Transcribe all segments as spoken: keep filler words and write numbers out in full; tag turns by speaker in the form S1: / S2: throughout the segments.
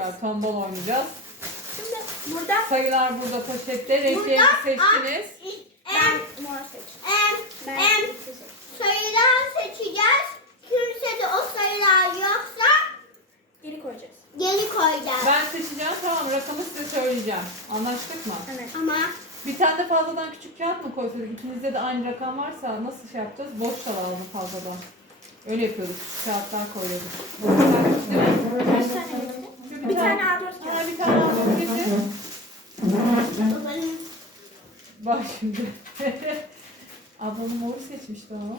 S1: Arkadaşlar tombol oynayacağız.
S2: Şimdi burada
S1: Sayılar burada poşette. Renklerini seçtiniz.
S2: ben mor seçtim.
S3: Em,
S2: Ben
S3: em,
S2: iki seçtim.
S3: sayılar seçeceğiz. Kimse de o sayılar yoksa
S2: Geri koyacağız.
S3: geri koyacağız.
S1: Ben seçeceğim, tamam, rakamı size söyleyeceğim. Anlaştık mı?
S2: Evet.
S3: Ama
S1: Bir tane de fazladan küçük kağıt mı koysadık? İkinizde de aynı rakam varsa nasıl şey yapacağız? Boş da alalım fazladan. Öyle yapıyorduk. Küçük kağıtlar koyuyorduk. Boşlar küçük değil mi?
S2: Kaç tane getirdi? Bir tane A dört
S1: Ha,
S2: kağıt.
S1: bir tane aldım getir.
S3: babanın
S1: Bak şimdi. Ablamın moru seçmişti ama.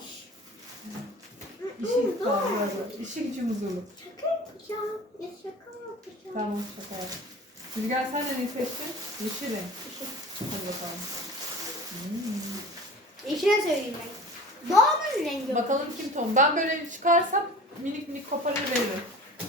S1: İşi var burada. İşi gücüm huzurlu.
S3: şaka yapacağım. Ya şaka yapacağım.
S1: Tamam, şaka yap. Rüzgar sen de neyi seçtin? Yeşil renk. Hadi bakalım. Hmm.
S3: Yeşile söyleyeyim ben. Doğanın rengi.
S1: Bakalım kim Tom. Ben böyle çıkarsam minik minik koparır veririm.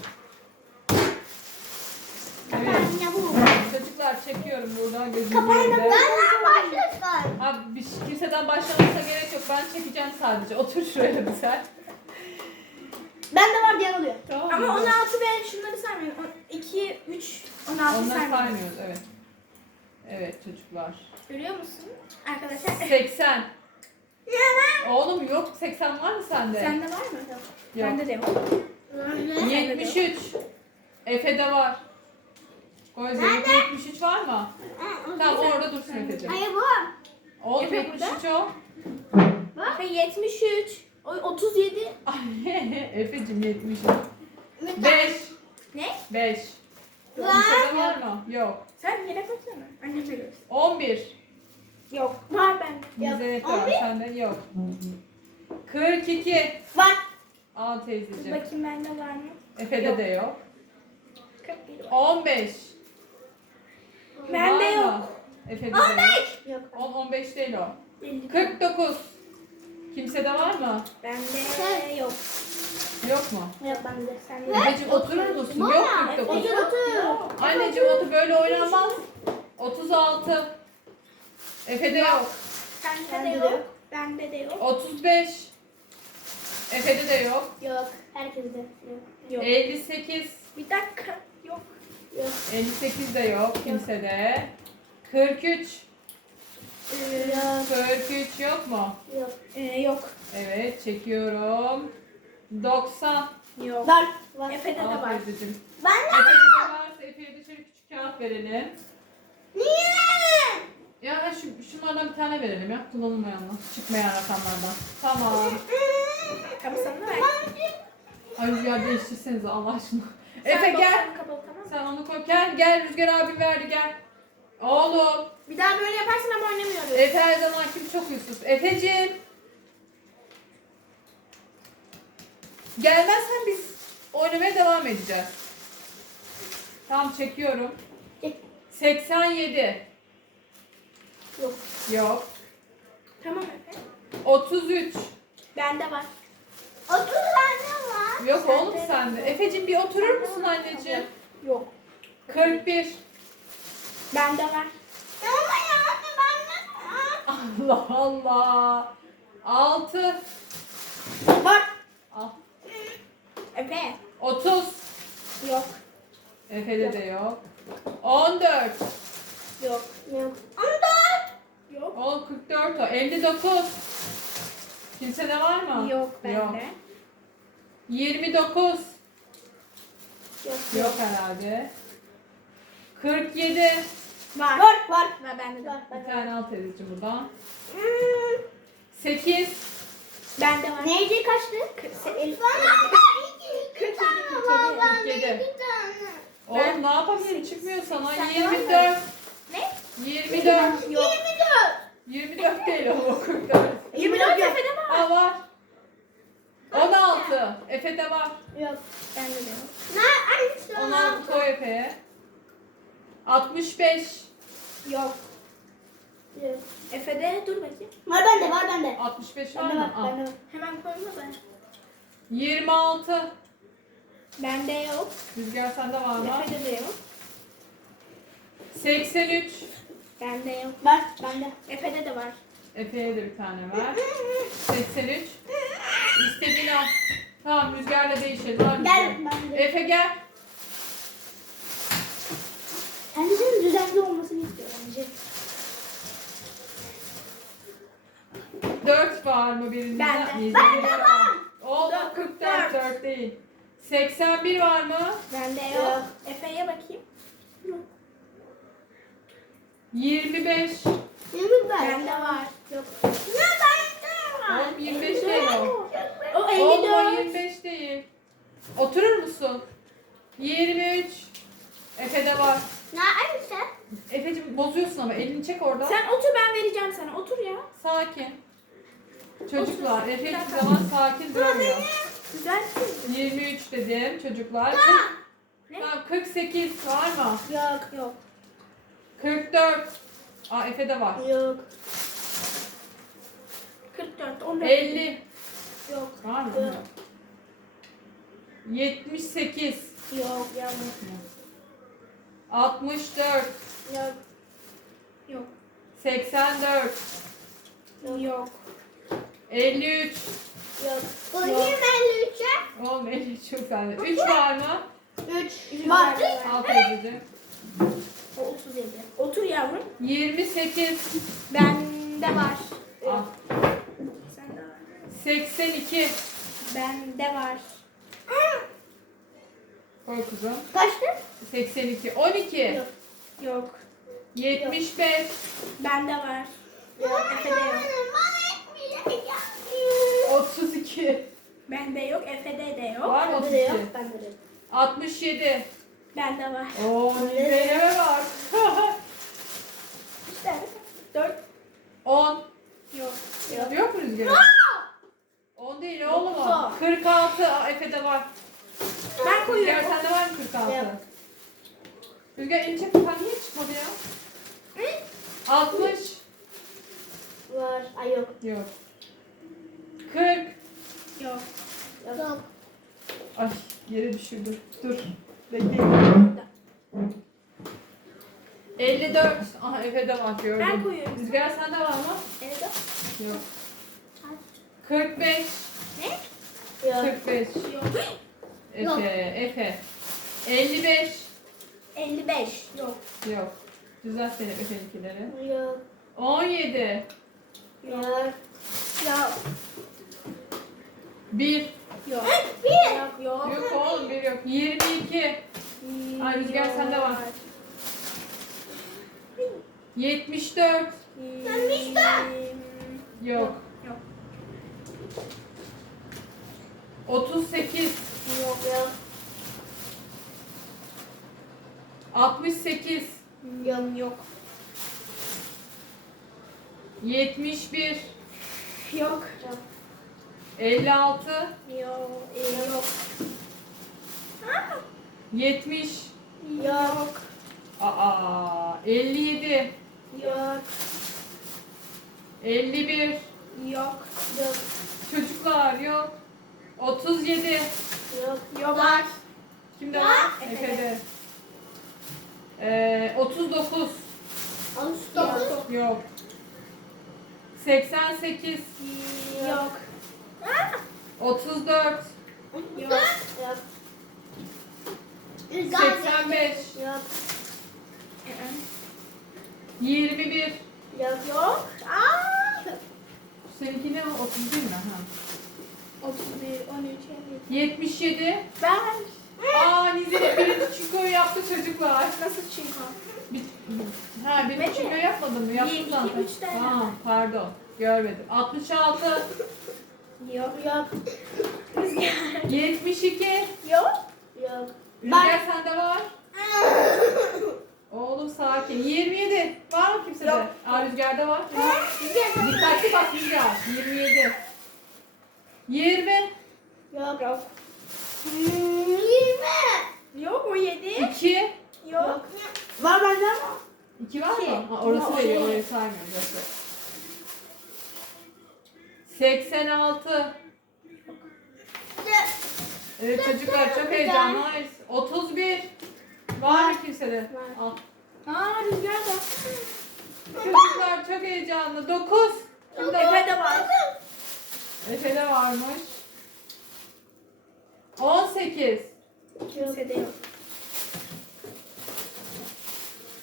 S1: Evet.
S3: Ben bu.
S1: Çocuklar çekiyorum buradan gözümün
S3: Kapağını
S1: önünde.
S3: benden başlasın.
S1: Abi bir, kimseden başlamasına gerek yok. Ben çekeceğim sadece. Otur şuraya bir sen.
S3: Bende var diye alıyor.
S1: Tamam mı?
S2: Ama on altı ve şunları saymayın. iki, üç, on altı
S1: Onları
S2: saymayın.
S1: saymıyoruz, evet. Evet çocuklar.
S2: Görüyor musun? Arkadaşlar.
S1: seksen. Oğlum yok, seksen var mı sende?
S2: Sende var mı? Yok.
S1: Yok.
S2: Bende de yok.
S1: yetmiş üç. Efe'de var. Koy Zeynep, yetmiş üç var mı? Tamam, orada dursun Efe'ciğim.
S3: Hayır bu.
S1: Oğlum
S2: Efe
S1: yetmiş üç o.
S2: Efe yetmiş üç. O otuz yedi.
S1: Efe'cim yetmiş üç. beş.
S2: Ne?
S1: beş.
S3: Var.
S1: Efe'de var mı? Yok.
S2: Sen yere koysana. Anneme görsün.
S1: on bir.
S2: Yok. Var bende.
S3: Yok.
S1: Zeynep'te var,
S3: on bir.
S1: sende yok. kırk iki.
S3: Var.
S1: Al
S2: Dur
S1: teyzeciğim.
S2: bakayım bende var mı?
S1: Efe'de
S2: Yok.
S1: de yok.
S2: kırk bir var.
S1: on beş.
S2: Bende
S1: Var
S2: yok.
S1: mı? Efe'de de yok.
S2: Yok.
S1: on on beş değil o.
S2: elli.
S1: kırk dokuz. Kimsede var mı?
S2: Bende yok.
S1: Yok mu?
S2: Yok bende. Sende
S1: Efe'cim oturur musun?
S3: Bu
S1: Yok
S3: ne?
S1: kırk dokuz.
S3: Otur otur.
S1: Anneciğim otur, böyle oynanmaz. otuz altı. Efe'de yok.
S2: Sende de
S3: Bende de
S2: yok.
S3: yok.
S2: Bende de yok.
S1: otuz beş. Efe'de de yok.
S3: Yok. Herkeste yok.
S2: Yok.
S1: elli sekiz.
S2: Bir dakika. Yok.
S3: Yok.
S1: elli sekiz de yok kimsede. kırk üç.
S3: Yok.
S1: kırk üç yok mu?
S3: Yok.
S2: Ee, yok.
S1: Evet, çekiyorum. doksan.
S2: Yok.
S3: Var. Var.
S2: Efe'de de
S1: Al
S2: var.
S1: teyzeciğim.
S3: Ben de
S1: Efe'de
S3: var.
S1: de varsa Efe'ye de şöyle küçük kağıt verelim.
S3: Niye?
S1: Ya şu, şunlardan bir tane verelim ya. Kullanılmayanlar. Çıkmayan rakamlardan. Tamam.
S2: Ama sana ver.
S1: Ay Rüzgar değiştirsenize Allah aşkına.
S2: Sen
S1: Efe gel.
S2: doksanı kapalı, tamam mı?
S1: Sen onu koy. Gel gel, Rüzgar abi verdi gel. Oğlum.
S2: Bir daha böyle yaparsan ama oynamıyoruz.
S1: Efe her zaman kim çok huysuz. Efeciğim. Gelmezsen biz oynamaya devam edeceğiz. Tamam, çekiyorum.
S3: Çek.
S1: seksen yedi.
S3: Yok.
S1: Yok.
S2: Tamam Efe.
S1: otuz üç.
S2: Bende var.
S3: Otuz tane var.
S1: Yok
S2: Sende
S1: oğlum
S2: de
S1: sende.
S2: yok.
S1: Efeciğim bir oturur musun anneciğim?
S2: Yok.
S1: kırk bir.
S2: Bende var.
S3: Ama yani ben de
S1: Allah Allah. altı.
S3: var.
S1: Al.
S2: Efe.
S1: otuz.
S2: Yok.
S1: Efe'de de yok. on dört.
S2: Yok.
S3: Yok. On dört.
S2: Yok.
S1: O kırk dört o. elli dokuz. Kimsede var mı?
S2: Yok bende.
S1: yirmi dokuz.
S2: Yok.
S1: Yok herhalde. kırk yedi.
S2: Var.
S3: Var. Var.
S2: Var bende de.
S3: Var.
S1: Bir tane al teyzeciğim buradan.
S3: Hmm.
S1: sekiz.
S2: Bende var.
S3: Neydi kaçtı?
S2: Kırk- elli-
S3: Bana da iki, iki tane var.
S1: kırk yedi.
S3: Bende iki tane.
S1: Oğlum ne yapabilirim, çıkmıyor sana.
S2: Sende
S1: yirmi
S2: var
S1: dört.
S2: Ne?
S1: yirmi dört.
S2: Yok.
S3: Yirmi dört.
S1: yirmi dört değil o, kırk dört.
S2: yirmi dört Efe'de var.
S1: Aa var. on altı. Efe'de var.
S3: Yok.
S2: Bende de yok.
S3: Ne? Hangisi
S1: on
S3: var?
S1: altı koy Efe'ye. altmış beş.
S2: Yok.
S3: Yok.
S2: Efe'de dur bakayım.
S3: Var bende, var bende.
S1: altmış beş var
S3: Bende
S1: mı?
S3: var,
S1: Al.
S3: bende var.
S2: Hemen koyma da.
S1: yirmi altı.
S2: Bende yok.
S1: Rüzgar sende var mı?
S2: Efe'de de yok.
S1: seksen üç.
S2: Bende yok.
S3: Var, bende.
S2: Efe'de de var.
S1: Efe'ye de bir tane ver. seksen üç. İstediğini al. Tamam, Rüzgar'la değişelim. Al
S3: Gel,
S1: Rüzgar.
S3: bende.
S1: Efe gel.
S2: Ben de senin düzenli olmasını istiyorum. Bence.
S1: dört var mı birinde?
S2: Bende.
S1: Nizam'da var. Oldu
S2: Dört,
S1: kırk dört,
S2: dört.
S1: dört değil. seksen bir var mı?
S2: Bende
S3: Yok.
S2: yok. Efe'ye bakayım.
S1: yirmi beş.
S3: Yirmi beş.
S2: Bende var. Yok.
S3: Ne ben
S1: Oğlum yirmi beş değil o.
S2: O
S1: Oğlum o
S2: elli dört.
S1: yirmi beş değil. Oturur musun? yirmi üç. Efe'de var.
S3: Ne aynısı?
S1: Efe'cim bozuyorsun ama elini çek oradan.
S2: Sen otur, ben vereceğim sana. Otur ya.
S1: Sakin. Çocuklar Efe
S2: Bir
S1: hiçbir
S2: dakika.
S1: zaman sakin duramıyor.
S2: Güzel.
S1: yirmi üç dedim çocuklar.
S2: Ne?
S1: Tamam kırk sekiz var mı?
S2: Yok. Yok.
S1: kırk dört. Aa Efe'de var.
S3: Yok.
S2: kırk dört. on dört.
S1: elli.
S2: Yok.
S1: Var mı?
S3: Yok.
S1: yetmiş sekiz.
S2: Yok. Yanlış.
S1: altmış dört.
S2: Yok. Yok.
S1: seksen dört.
S2: Yok.
S1: elli üç.
S3: Yok. Koyayım elli üçe.
S1: Oğlum elli üç çok sende. üç var mı?
S3: Üç.
S2: Var.
S1: Al teyzeciğim.
S2: O otuz yedi. Otur yavrum.
S1: yirmi sekiz.
S2: Bende var.
S1: Al.
S2: Sende var.
S1: seksen iki.
S2: Bende var.
S1: Koy kızım.
S3: Kaçtı?
S1: seksen iki. on iki.
S3: Yok.
S2: Yok.
S1: yetmiş beş.
S2: Bende var.
S3: Yok.
S2: Efe'de yok.
S3: Bana etmeyecek ya.
S1: otuz iki.
S2: Bende yok. Efe'de de yok.
S1: Var mı otuz
S3: Bende de yok.
S1: iki?
S3: Bende de yok.
S1: altmış yedi.
S2: Bende var.
S1: Oo, Zeynep'e bak.
S2: İşte. Dört.
S1: on.
S2: Yok.
S1: Yok, yok mu Rüzgar'ın? on değil oğlum o.
S2: Dokuz.
S1: kırk altı. Aa, Efe'de var.
S2: Ben
S1: Rüzgar
S2: koyuyorum.
S1: sende var mı kırk altı?
S3: Yok.
S1: Rüzgar elini çek. Sen niye çıkmadı ya? altmış.
S3: Var. Ay yok.
S1: Yok. kırk.
S2: Yok.
S3: Yok.
S1: Ay yere düşürdüm. Dur. Bekleyin. elli dört. Aha Efe'de var gördüm.
S2: Ben koyuyorum.
S1: Rüzgar sende var mı?
S2: Evet.
S1: Yok. kırk beş.
S2: Ne?
S3: Yok.
S1: kırk beş.
S2: Yok.
S3: Yok.
S1: Efe, Efe. elli beş.
S2: elli beş. Yok.
S1: Yok. Düzelt seni Efe'ninkileri.
S3: Yok.
S1: on yedi.
S3: Yok.
S2: Yok.
S1: bir.
S2: Yok.
S3: Bir.
S2: Yok. Yok.
S1: Yok oğlum bir yok. yirmi iki. Ay, Rüzgar sende var. yetmiş dört.
S3: Yetmiş dört.
S1: Yok.
S2: Yok.
S1: otuz sekiz.
S3: Yok. Yok.
S1: altmış sekiz.
S3: Yok.
S2: Yok.
S1: yetmiş bir.
S2: Yok.
S1: elli altı.
S2: Yok. Ee, Yok.
S1: yetmiş.
S2: Yok.
S1: Aa, elli yedi.
S2: Yok.
S1: elli bir.
S2: Yok.
S3: Yok.
S1: Çocuklar yok. otuz yedi.
S3: Yok.
S2: Yok. Var.
S1: Kimde
S3: Var.
S1: var? Efe'de. Ee, otuz dokuz.
S3: Altmış dokuz.
S1: Yok. seksen sekiz.
S2: Yok.
S1: otuz dört.
S2: Yok.
S3: Yok.
S1: seksen beş.
S3: Yok.
S1: yirmi bir.
S3: Yok.
S2: Yok. Aa.
S1: Seninki ne? otuz bir mi? Ha.
S2: otuz bir, on üç, elli.
S1: yetmiş yedi.
S2: Ben.
S1: Aa Nizel'in birinci çinkoyu yaptı çocuklar.
S2: Nasıl çinko?
S1: Bir, ha birinci
S2: Benim.
S1: çinkoyu yapmadın mı? Yaptın
S2: Bir, iki,
S1: zaten.
S2: üç tane
S1: Tamam
S2: var.
S1: pardon. Görmedim. altmış altı.
S2: Yok.
S3: Yok.
S2: Rüzgar.
S1: yetmiş iki.
S2: Yok.
S3: Yok.
S1: Rüzgar sende var. Oğlum sakin. yirmi yedi. Var mı kimsede?
S2: Yok.
S1: Aa Rüzgar'da var. Dikkatli bak Rüzgar. yirmi yedi. yirmi.
S3: Yok.
S2: Yok.
S3: Hmm, Yirmi.
S2: Yok o yedi.
S1: iki.
S2: Yok. Var bende ama.
S1: iki var
S2: İki.
S1: mı? Ha, orası
S2: Ama o
S1: veriyor.
S2: şey-
S1: Orayı saymıyorum. Burası. seksen altı. Evet çocuklar çok heyecanlı. Nice. otuz bir. Var mı kimsede?
S2: Var.
S1: Al.
S2: Aa Rüzgar da.
S1: Çocuklar çok heyecanlı. dokuz. Kimde var?
S2: Efe de var.
S1: Efe'de varmış. on sekiz.
S2: Kimse de yok.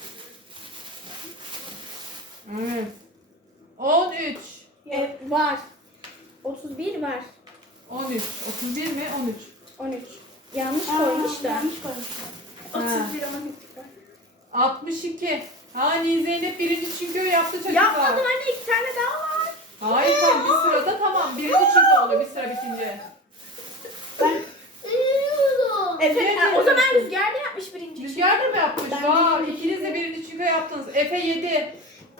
S2: E, var. otuz bir var.
S1: on üç. otuz bir mi? on üç.
S2: on üç. Yanlış koymuş da.
S3: Yanlış koymuş.
S1: Ha.
S2: otuz bir on üç var.
S1: altmış iki. Hani Zeynep birinci çünkü yaptı çocuklar.
S2: Yapmadım anne, iki tane daha var.
S1: Hayır tamam bir sırada tamam. Birinci çünkü oluyor bir sıra bitince.
S2: Ben
S3: Üzülüyorum.
S2: Efe,
S1: Niye
S2: ha, o zaman
S1: bilmiyorsun?
S2: Rüzgar da yapmış birinci.
S1: Rüzgar da mı yapmış?
S2: Ben
S1: Vay
S2: birinci
S1: ikiniz de
S2: çünkü.
S1: birinci çünkü yaptınız. Efe yedi.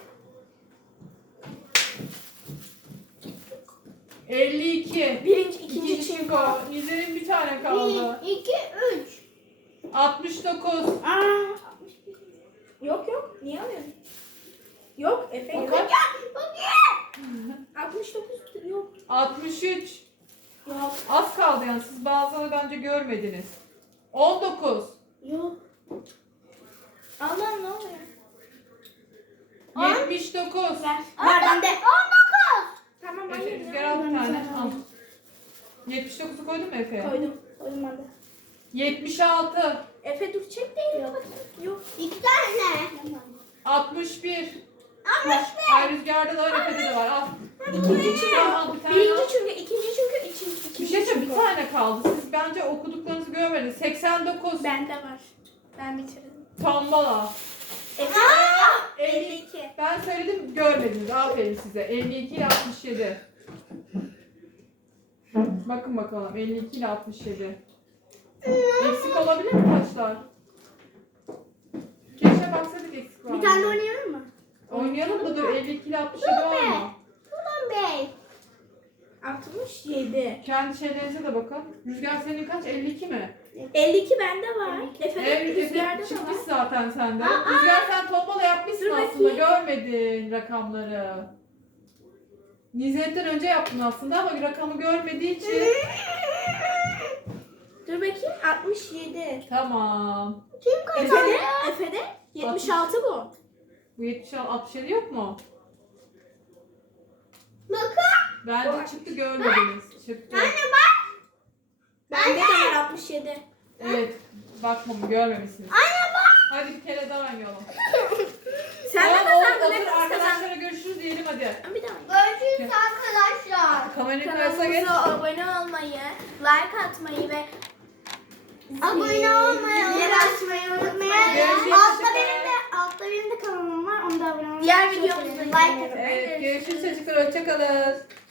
S1: elli iki.
S2: Birinci, ikinci
S1: İkinci
S2: çinko.
S1: çinko. Nizer'in bir tane kaldı.
S3: Bir, iki, üç.
S1: altmış dokuz.
S2: Aa, altmış bir. Yok yok, niye alıyorsun? Yok, Efe
S1: O
S2: yok.
S1: kaç?
S2: altmış dokuz yok.
S1: altmış üç.
S2: Yok.
S1: Az kaldı yani siz bazıları bence görmediniz. on dokuz.
S2: Yok. Allah ne oluyor?
S1: yetmiş dokuz.
S2: Ver. Ver bende.
S3: On dokuz.
S2: Tamam
S1: Efe
S2: hayır.
S1: Rüzgar al bir tane. Al. yetmiş dokuzu koydun mu Efe?
S2: Koydum. Koydum ben de.
S1: yetmiş altı.
S2: Efe dur çek değil. Yok. Yok.
S3: İki tane.
S1: altmış bir.
S3: Altmış bir.
S1: Ay Rüzgar'da da var Efe'de de var. Al.
S2: İkinci çünkü.
S1: Tamam, al bir tane
S2: Birinci
S1: al.
S2: çünkü, ikinci çünkü, ikinci,
S1: Bir
S2: ikinci
S1: şey söyleyeyim, bir
S2: çünkü.
S1: tane kaldı. Siz bence okuduklarınızı görmediniz. seksen dokuz.
S2: Bende var. Ben bitirdim.
S1: Tombala.
S2: Efe.
S1: elli
S2: elli iki.
S1: Ben söyledim görmediniz. Aferin size. elli iki ile altmış yedi. Bakın bakalım. elli iki ile altmış yedi. Eksik olabilir mi taşlar? Keşke baksaydık eksik var mı?
S2: Bir tane de oynayalım mı?
S1: Oynayalım da dur. elli iki ile altmış yedi var mı?
S3: Ulan bey.
S2: altmış yedi.
S1: Kendi şeylerinize de bakın. Rüzgar senin kaç? elli iki mi?
S2: elli iki bende var. Efe'nin
S1: Evet,
S2: Rüzgar'da
S1: Efe
S2: da
S1: çıkmış
S2: var.
S1: zaten sende.
S3: Aa!
S1: Rüzgar sen tombala yapmışsın
S2: Dur
S1: aslında.
S2: bakayım.
S1: Görmedin rakamları. Nizet'ten önce yaptın aslında ama rakamı görmediği için.
S2: Dur bakayım. altmış yedi.
S1: Tamam.
S3: Kim kazandı?
S2: Efe'de? Efe'de? yetmiş altı bu.
S1: Bu yetmiş altı altmış yedi yok mu?
S3: Bakın.
S1: Bence çıktı görmediniz. Çıktı.
S3: Anne bak.
S2: Bende de var altmış yedi.
S1: Evet. Bakmam görmemişsiniz.
S3: Anne bak.
S1: Hadi bir kere daha oynayalım.
S2: Sen de
S1: Tamam,
S2: kazandın.
S1: otur,
S2: Hepimiz kazandık.
S1: arkadaşlara görüşürüz diyelim hadi.
S2: Bir daha.
S3: Görüşürüz arkadaşlar.
S1: Kamerayı karşısına geç.
S2: Kanalımıza abone olmayı, like atmayı ve
S3: Abone olmayı,
S2: zilleri açmayı unutmayın.
S1: Görüşürüz.
S3: Altta benim de, altta benim de kanalım var. Onu da abone olmayı.
S2: Diğer videomuzda
S3: like atın.
S1: Evet, görüşürüz çocuklar. Hoşçakalın.